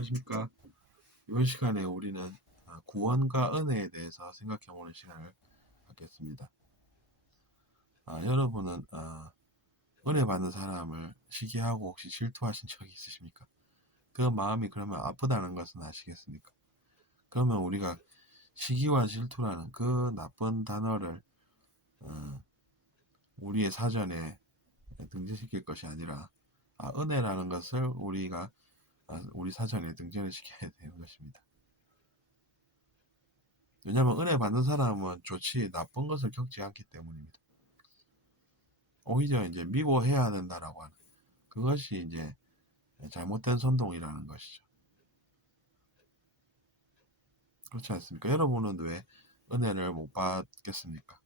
안녕하십니까. 이번 시간에 우리는 구원과 은혜에 대해서 생각해보는 시간을 갖겠습니다. 여러분은 은혜 받는 사람을 시기하고 혹시 질투하신 적이 있으십니까? 그 마음이 그러면 아프다는 것은 아시겠습니까? 그러면 우리가 시기와 질투라는 그 나쁜 단어를 우리의 사전에 등재시킬 것이 아니라 은혜라는 것을 우리가 우리 사전에 등재를 시켜야 되는 것입니다. 왜냐하면 은혜 받는 사람은 좋지 나쁜 것을 겪지 않기 때문입니다. 오히려 이제 미워해야 된다라고 하는 그것이 이제 잘못된 선동이라는 것이죠. 그렇지 않습니까? 여러분은 왜 은혜를 못 받겠습니까?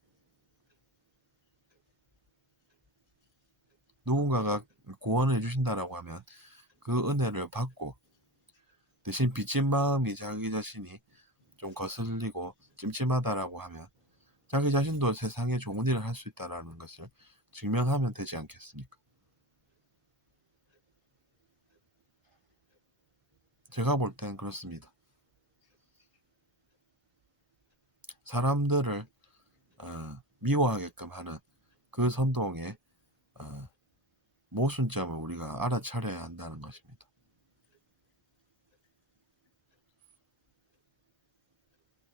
누군가가 구원을 해주신다라고 하면 그 은혜를 받고 대신 빚진 마음이 자기 자신이 좀 거슬리고 찜찜하다라고 하면 자기 자신도 세상에 좋은 일을 할 수 있다라는 것을 증명하면 되지 않겠습니까? 제가 볼 땐 그렇습니다. 사람들을 미워하게끔 하는 그 선동의 모순점을 우리가 알아차려야 한다는 것입니다.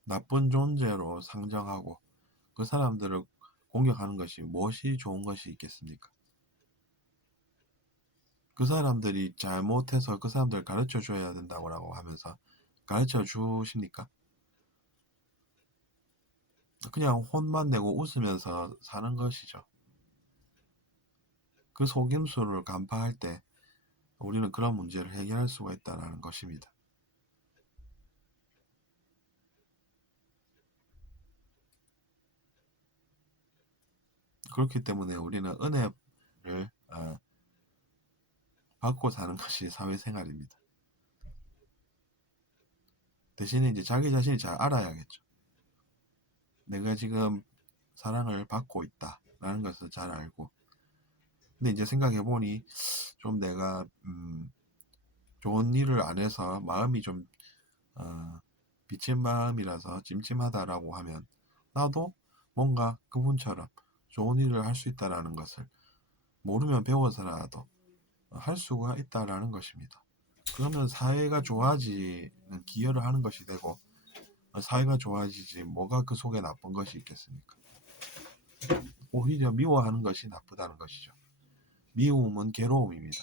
나쁜 존재로 상정하고 그 사람들을 공격하는 것이 무엇이 좋은 것이 있겠습니까? 그 사람들이 잘못해서 그 사람들을 가르쳐 줘야 된다고 하면서 가르쳐 주십니까? 그냥 혼만 내고 웃으면서 사는 것이죠. 그 속임수를 간파할 때 우리는 그런 문제를 해결할 수가 있다는 것입니다. 그렇기 때문에 우리는 은혜를 받고 사는 것이 사회생활입니다. 대신에 이제 자기 자신이 잘 알아야겠죠. 내가 지금 사랑을 받고 있다라는 것을 잘 알고 근데 이제 생각해보니 좀 내가 좋은 일을 안 해서 마음이 좀 비친 마음이라서 찜찜하다라고 하면 나도 뭔가 그분처럼 좋은 일을 할 수 있다라는 것을 모르면 배워서라도 할 수가 있다라는 것입니다. 그러면 사회가 좋아지는 기여를 하는 것이 되고 사회가 좋아지지 뭐가 그 속에 나쁜 것이 있겠습니까? 오히려 미워하는 것이 나쁘다는 것이죠. 미움은 괴로움입니다.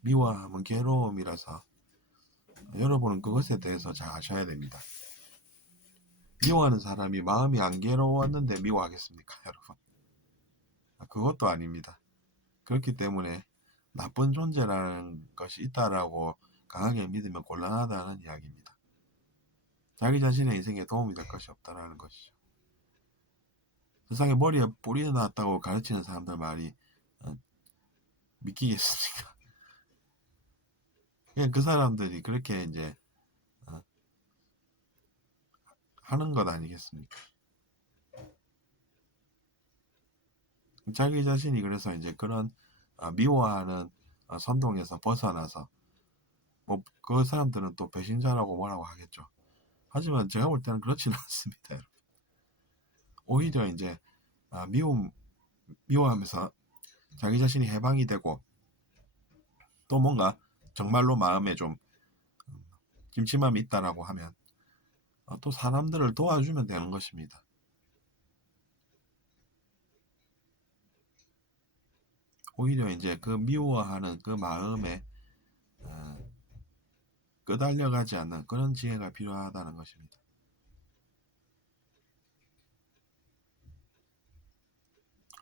미워함은 괴로움이라서 여러분은 그것에 대해서 잘 아셔야 됩니다. 미워하는 사람이 마음이 안 괴로웠는데 미워하겠습니까, 여러분? 그것도 아닙니다. 그렇기 때문에 나쁜 존재라는 것이 있다라고 강하게 믿으면 곤란하다는 이야기입니다. 자기 자신의 인생에 도움이 될 것이 없다라는 것이죠. 세상에 머리에 뿌리 났다고 가르치는 사람들 말이 믿기겠습니까? 그냥 그 사람들이 그렇게 이제 하는 것 아니겠습니까? 자기 자신이 그래서 이제 그런 미워하는 선동에서 벗어나서 뭐 그 사람들은 또 배신자라고 뭐라고 하겠죠. 하지만 제가 볼 때는 그렇지는 않습니다, 여러분. 오히려 이제 미워하면서 자기 자신이 해방이 되고 또 뭔가 정말로 마음에 좀 찜찜함이 있다라고 하면 또 사람들을 도와주면 되는 것입니다. 오히려 이제 그 미워하는 그 마음에 끄달려가지 않는 그런 지혜가 필요하다는 것입니다.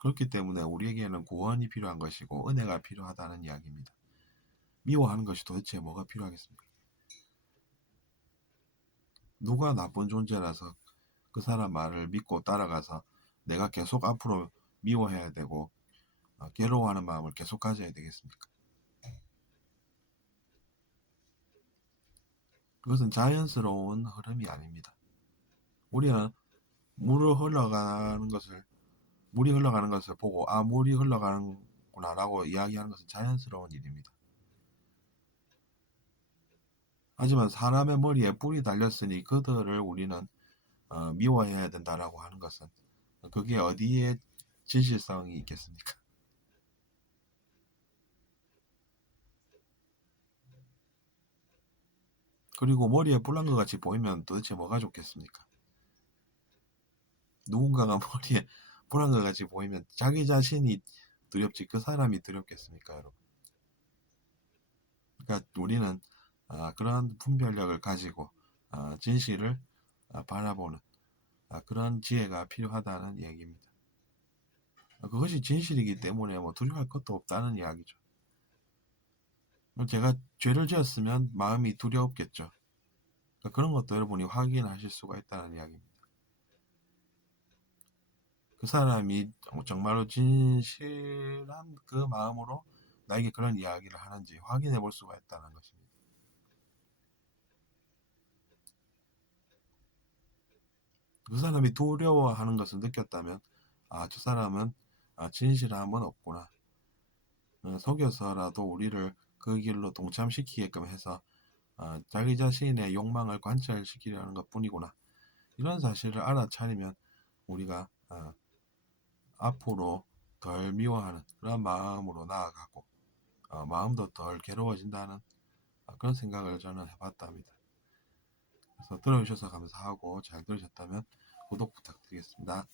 그렇기 때문에 우리에게는 구원이 필요한 것이고 은혜가 필요하다는 이야기입니다. 미워하는 것이 도대체 뭐가 필요하겠습니까? 누가 나쁜 존재라서 그 사람 말을 믿고 따라가서 내가 계속 앞으로 미워해야 되고 괴로워하는 마음을 계속 가져야 되겠습니까? 그것은 자연스러운 흐름이 아닙니다. 우리는 물이 흘러가는 것을 보고 물이 흘러가는구나라고 이야기하는 것은 자연스러운 일입니다. 하지만 사람의 머리에 뿔이 달렸으니 그들을 우리는 미워해야 된다라고 하는 것은 그게 어디에 진실성이 있겠습니까? 그리고 머리에 뿔난 것 같이 보이면 도대체 뭐가 좋겠습니까? 누군가가 머리에 뿔난 것 같이 보이면 자기 자신이 두렵지 그 사람이 두렵겠습니까, 여러분? 그러니까 우리는 그런 분별력을 가지고 진실을 바라보는 그런 지혜가 필요하다는 얘기입니다. 그것이 진실이기 때문에 뭐 두려워할 것도 없다는 이야기죠. 제가 죄를 지었으면 마음이 두렵겠죠. 그러니까 그런 것도 여러분이 확인하실 수가 있다는 이야기입니다. 그 사람이 정말로 진실한 그 마음으로 나에게 그런 이야기를 하는지 확인해 볼 수가 있다는 것입니다. 그 사람이 두려워하는 것을 느꼈다면 저 사람은 진실함은 없구나. 속여서라도 우리를 그 길로 동참시키게끔 해서 자기 자신의 욕망을 관철시키려는 것뿐이구나. 이런 사실을 알아차리면 우리가 앞으로 덜 미워하는 그런 마음으로 나아가고 마음도 덜 괴로워진다는 그런 생각을 저는 해봤답니다. 그래서 들어주셔서 감사하고 잘 들으셨다면 구독 부탁드리겠습니다.